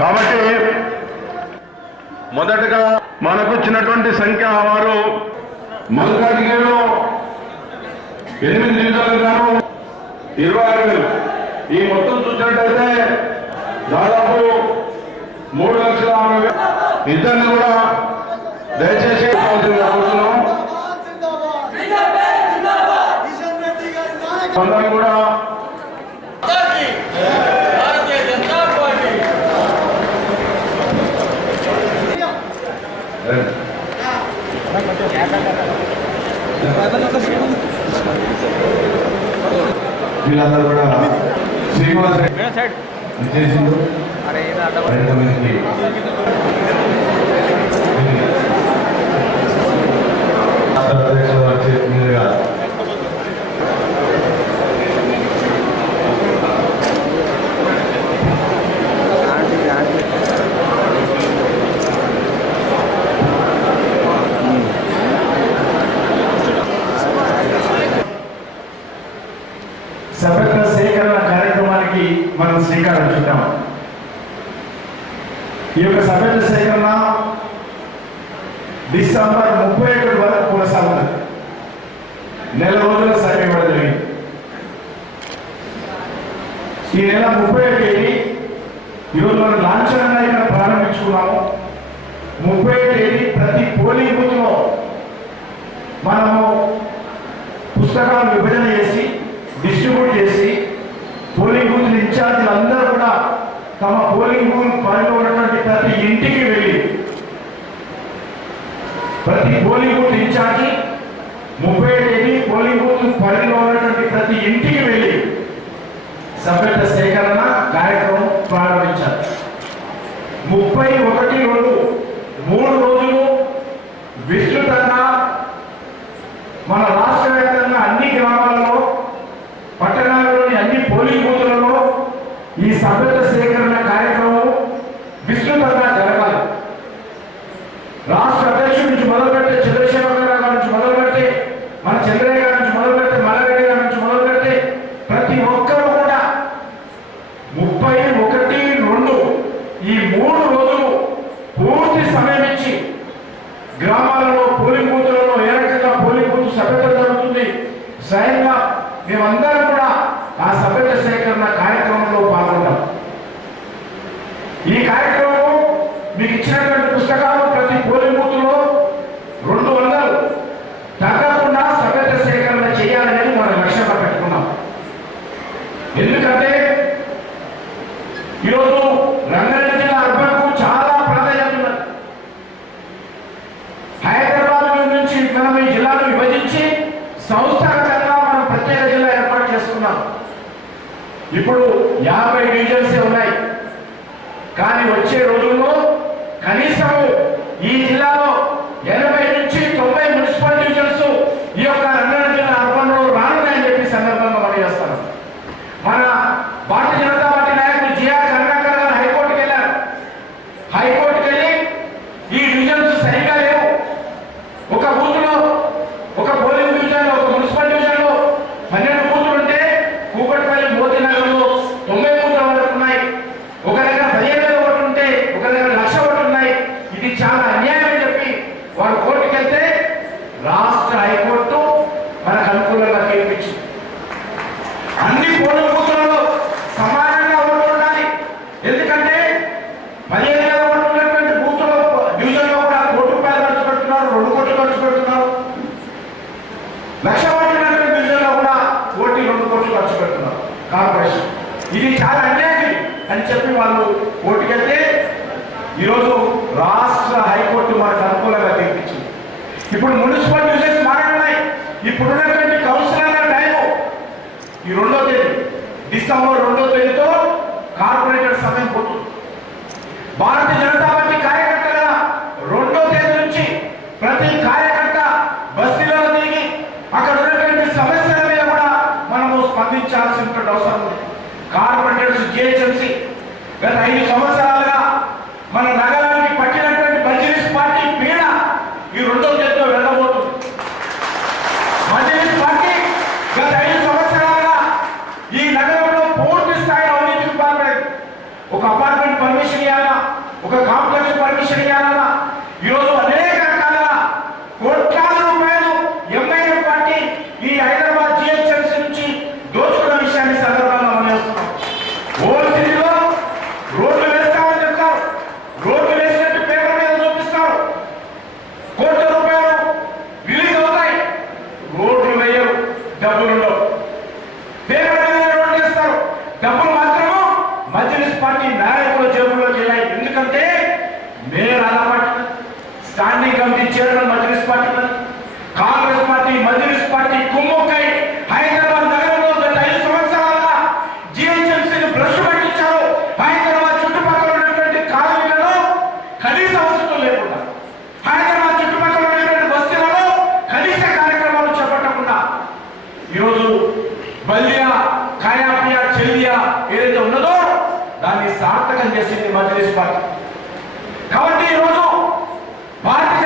కాబట్టి మొదటగా మనకు వచ్చినటువంటి సంఖ్య వారు మల్కాజిగిరిలో ఎనిమిది డివిజన్లు గాను ఇరవై ఆరు వేలు. ఈ మొత్తం చూసినట్టయితే దాదాపు మూడు లక్షల వేలు. ఇద్దరిని కూడా దయచేసి కోరుతున్నాం. వీళ్ళందరూ కూడా శ్రీనివాస చేసిండు రెండు మనం శ్రీకారం చుట్టాం ఈ యొక్క సభ్యుల సేకరణ డిసెంబర్ ముప్పై ఒకటి వరకు కొనసాగుతుంది. నెల రోజుల సమయం ఇవ్వడం జరిగింది. ఈ నెల ముప్పై తేదీ ఈరోజు మనం లాంఛనంగా ఇక్కడ ప్రారంభించుకున్నాము. ముప్పై తేదీ ప్రతి పోలింగ్ బూత్లో మనము పుస్తకాలు విభజన చేసి డిస్ట్రిబ్యూట్ చేసి విద్యార్థులందరూ కూడా తమ పోలింగ్ బూత్ పనిలో ఉన్నటువంటి ప్రతి ఇంటికి వెళ్ళి ప్రతి పోలింగ్ బూత్ ఇన్ఛార్జి ముప్పై తేదీ పోలింగ్ బూత్ పనిలో ఉన్నటువంటి ప్రతి ఇంటికి వెళ్ళి సభ్యత సేకరణ కార్యక్రమం ప్రారంభించారు. ముప్పై ఒకటి రెండు మూడు రోజులు విస్తృతంగా మన రాష్ట్ర వ్యాప్తంగా అన్ని గ్రామాలలో పట్టణాలలోని అన్ని పోలింగ్ బూతులలో ఈ సభ్యత్వ సేకరణ కార్యక్రమం విస్తృతంగా జరగాలి రాష్ట్ర అధ్యక్షుడి నుంచి మొదలుపెట్టే చంద్రశేఖర గారి నుంచి మొదలుపెట్టి మన చంద్రయ్య గారి నుంచి మొదలుపెట్టి మల్లారెడ్డి గారి నుంచి మొదలుపెట్టి ప్రతి ఒక్కరూ కూడా ముప్పై ఒకటి రెండు ఈ మూడు రోజులు పూర్తి సమయం ఇచ్చి గ్రామాలలో పోలింగ్ బూతులలో ఏ రకంగా పోలింగ్ బూత్ సభ్యత జరుగుతుంది? స్వయంగా మేమందరం కూడా ఆ సభ్యత సేకరణ కార్యక్రమంలో పాల్గొంటాం. ఈ కార్యక్రమం మీకు ఇచ్చినటువంటి పుస్తకాలు ప్రతి పోలింగ్ బూత్లో రెండు వందలు తగ్గకుండా సభ్యత సేకరణ చేయాలనేది మనం లక్ష్యంగా పెట్టుకున్నాం ఎందుకంటే ఈరోజు రంగారెడ్డి జిల్లా అర్బన్కు చాలా ప్రాధాన్యత ఉన్నది హైదరాబాద్ నుంచి మనం ఈ జిల్లాను విభజించి సంస్థాగతంగా మనం ప్రత్యేక జిల్లా చేస్తున్నాం ఇప్పుడు యాభై డివిజన్స్ ఉన్నాయి. కానీ వచ్చే రోజుల్లో కనీసం ఈ జిల్లాలో ఎనభై నుంచి తొంభై మున్సిపల్ డివిజన్స్ ఈ యొక్క రంగారెడ్డి జిల్లా అర్బన్లో రానున్నాయని చెప్పి సందర్భంగా మనం చేస్తాం. మన భారతీయ జనతా పార్టీ నాయకులు జిఆర్ కరుణాకర్ గారు హైకోర్టుకి వెళ్ళారు హైకోర్టుకి వెళ్ళి ఈ డివిజన్స్ సరిగా లేవు ఒక బూత్లో ఒక పోలింగ్ డివిజన్లో ఒక మున్సిపల్ డివిజన్లో పన్నెండు బూతులు ఉంటే కూకట్పల్లి మోతీనగర్లో తొంభై బూతుల వరకు ఉన్నాయి ఒక దగ్గర పదిహేను వేల ఓట్లు ఉంటే ఒక దగ్గర లక్ష ఓట్లు ఉన్నాయి ఇది చాలా అన్యాయం అని చెప్పి వారు కోర్టుకి వెళ్తే రాష్ట్ర హైకోర్టు మనకు అనుకూలంగా తీర్పిచ్చింది. అన్ని పోలింగ్ బూతులలో సమానంగా ఓట్లు ఉండాలి. ఎందుకంటే పదిహేను వేల ఓట్లు ఉన్నటువంటి బూతులో డివిజన్లో కూడా కోటి రూపాయలు ఖర్చు పెడుతున్నారు రెండు కోట్లు ఖర్చు పెడుతున్నారు. లక్ష ఓట్లు ఉన్నటువంటి డివిజన్లో కూడా కోటి రెండు కోట్లు ఖర్చు పెడుతున్నారు. కార్పొరేషన్. ఇది చాలా అన్యాయం అని చెప్పి వాళ్ళు ఓటుకెళ్తే ఈరోజు రాష్ట్ర హైకోర్టు మనకు అనుకూలంగా తీర్పిచ్చింది. ఇప్పుడు మున్సిపల్ డివిజన్స్ మారనున్నాయి. ఇప్పుడు ఉన్నటువంటి కౌన్సిలర్ల టైము ఈ రెండో తేదీ. డిసెంబర్ రెండో తేదీతో కార్పొరేటర్ సమయం పోతుంది. భారతీయ జనతా పార్టీ కార్యకర్తల రెండో తేదీ నుంచి ప్రతి కార్యకర్త బస్తీలలో తిరిగి అక్కడ ఉన్నటువంటి సమస్యల మీద కూడా మనము స్పందించాల్సినటువంటి అవసరం ఉంది. కార్పొరేటర్స్ జిహెచ్ఎంసీ గత ఐదు సంవత్సరాలుగా మన నగరానికి పట్టినటువంటి మజ్లిస్ పార్టీ పీడ ఈ రెండో తేదీతో వెళ్ళబోతుంది మజ్లిస్ పార్టీ గత ఐదు సంవత్సరాలుగా ఈ నగరంలో పూర్తి స్థాయిలో అవినీతికి పాల్పడింది ఒక అపార్ట్మెంట్ పర్మిషన్ ఇవ్వాలా కాంప్లెక్స్ పర్మిషన్ ఇవ్వాలన్నా ఈరోజు అనేక రకాల కోట్లాది రూపాయలు ఎంఐఎం పార్టీ ఈ హైదరాబాద్ జిహెచ్ఎంసీ నుంచి దోచుకున్న విషయాన్ని సందర్భంగా మనం ఓల్డ్ సిటీలో రోడ్లు వేస్తామని చెప్తారు. రోడ్లు వేసినట్టు పేపర్ మీద చూపిస్తారు. కోట్ల రూపాయలు రిలీజ్ అవుతాయి. రోడ్లు వేయరు. డబ్బులు పేపర్ మీద రోడ్లు వేస్తారు. డబ్బులు మాత్రము మజ్లిస్ పార్టీ నాయకుల ఎందుకంటే మేయర్ అలవాటు standing committee chairman Majlis party Congress party Majlis party కుమ్మక్కై హైదరాబాద్ దాన్ని సార్థకం చేసింది మజ్లిస్ పార్టీ. కాబట్టి ఈరోజు భారతీయ